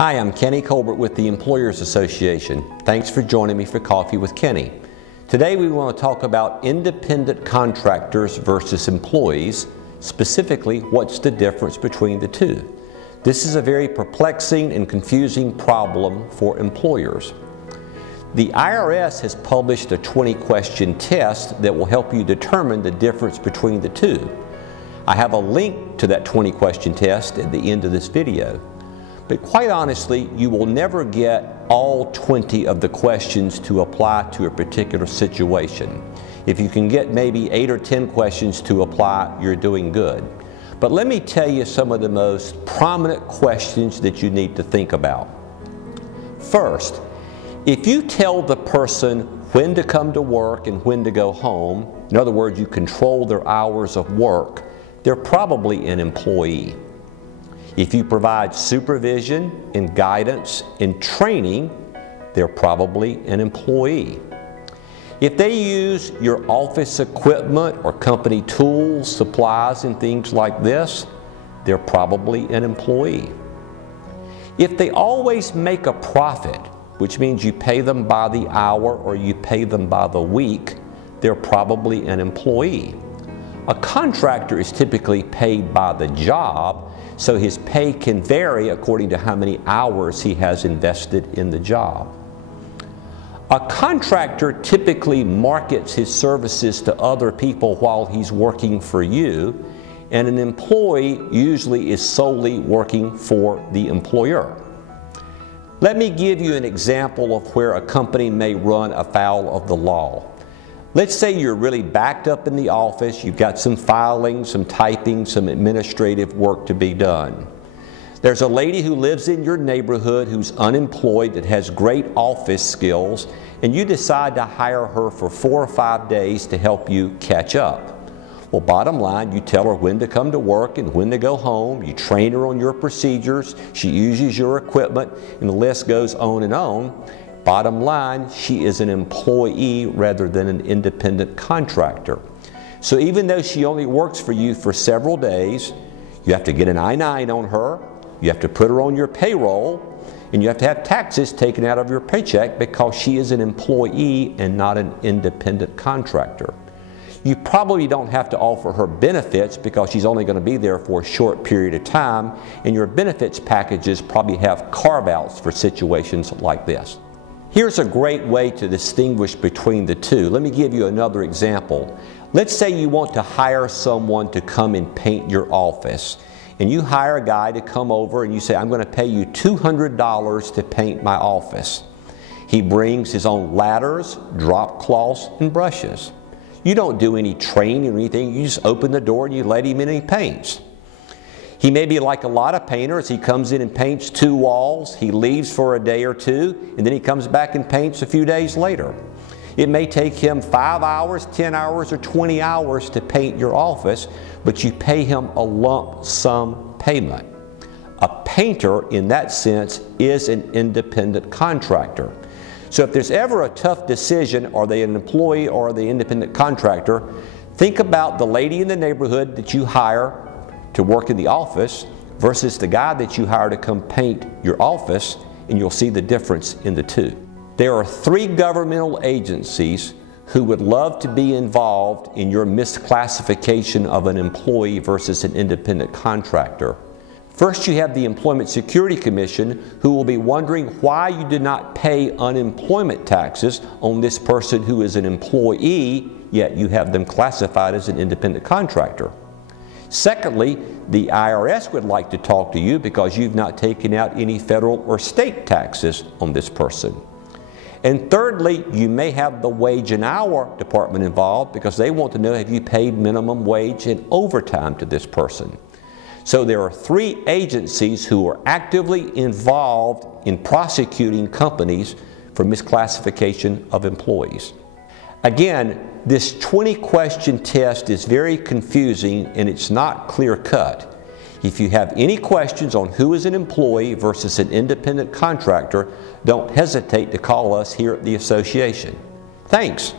Hi, I'm Kenny Colbert with the Employers Association. Thanks for joining me for Coffee with Kenny. Today we want to talk about independent contractors versus employees. Specifically, what's the difference between the two? This is a very perplexing and confusing problem for employers. The IRS has published a 20-question test that will help you determine the difference between the two. I have a link to that 20-question test at the end of this video. But quite honestly, you will never get all 20 of the questions to apply to a particular situation. If you can get maybe 8 or 10 questions to apply, you're doing good. But let me tell you some of the most prominent questions that you need to think about. First, if you tell the person when to come to work and when to go home, in other words, you control their hours of work, they're probably an employee. If you provide supervision and guidance and training, they're probably an employee. If they use your office equipment or company tools, supplies, and things like this, they're probably an employee. If they always make a profit, which means you pay them by the hour or you pay them by the week, they're probably an employee. A contractor is typically paid by the job, so his pay can vary according to how many hours he has invested in the job. A contractor typically markets his services to other people while he's working for you, and an employee usually is solely working for the employer. Let me give you an example of where a company may run afoul of the law. Let's say you're really backed up in the office, you've got some filing, some typing, some administrative work to be done. There's a lady who lives in your neighborhood who's unemployed that has great office skills, and you decide to hire her for 4 or 5 days to help you catch up. Well, bottom line, you tell her when to come to work and when to go home, you train her on your procedures, she uses your equipment, and the list goes on and on. Bottom line, she is an employee rather than an independent contractor. So even though she only works for you for several days, you have to get an I-9 on her, you have to put her on your payroll, and you have to have taxes taken out of your paycheck because she is an employee and not an independent contractor. You probably don't have to offer her benefits because she's only going to be there for a short period of time, and your benefits packages probably have carve-outs for situations like this. Here's a great way to distinguish between the two. Let me give you another example. Let's say you want to hire someone to come and paint your office. And you hire a guy to come over and you say, I'm going to pay you $200 to paint my office. He brings his own ladders, drop cloths, and brushes. You don't do any training or anything. You just open the door and you let him in and he paints. He may be like a lot of painters. He comes in and paints 2 walls. He leaves for a day or 2, and then he comes back and paints a few days later. It may take him 5 hours, 10 hours, or 20 hours to paint your office, but you pay him a lump sum payment. A painter, in that sense, is an independent contractor. So if there's ever a tough decision, are they an employee or are they an independent contractor, think about the lady in the neighborhood that you hire to work in the office versus the guy that you hire to come paint your office, and you'll see the difference in the two. There are 3 governmental agencies who would love to be involved in your misclassification of an employee versus an independent contractor. First, you have the Employment Security Commission, who will be wondering why you did not pay unemployment taxes on this person who is an employee, yet you have them classified as an independent contractor. Secondly, the IRS would like to talk to you because you've not taken out any federal or state taxes on this person. And thirdly, you may have the Wage and Hour Department involved because they want to know, have you paid minimum wage and overtime to this person? So there are 3 agencies who are actively involved in prosecuting companies for misclassification of employees. Again, this 20-question test is very confusing and it's not clear-cut. If you have any questions on who is an employee versus an independent contractor, don't hesitate to call us here at the association. Thanks.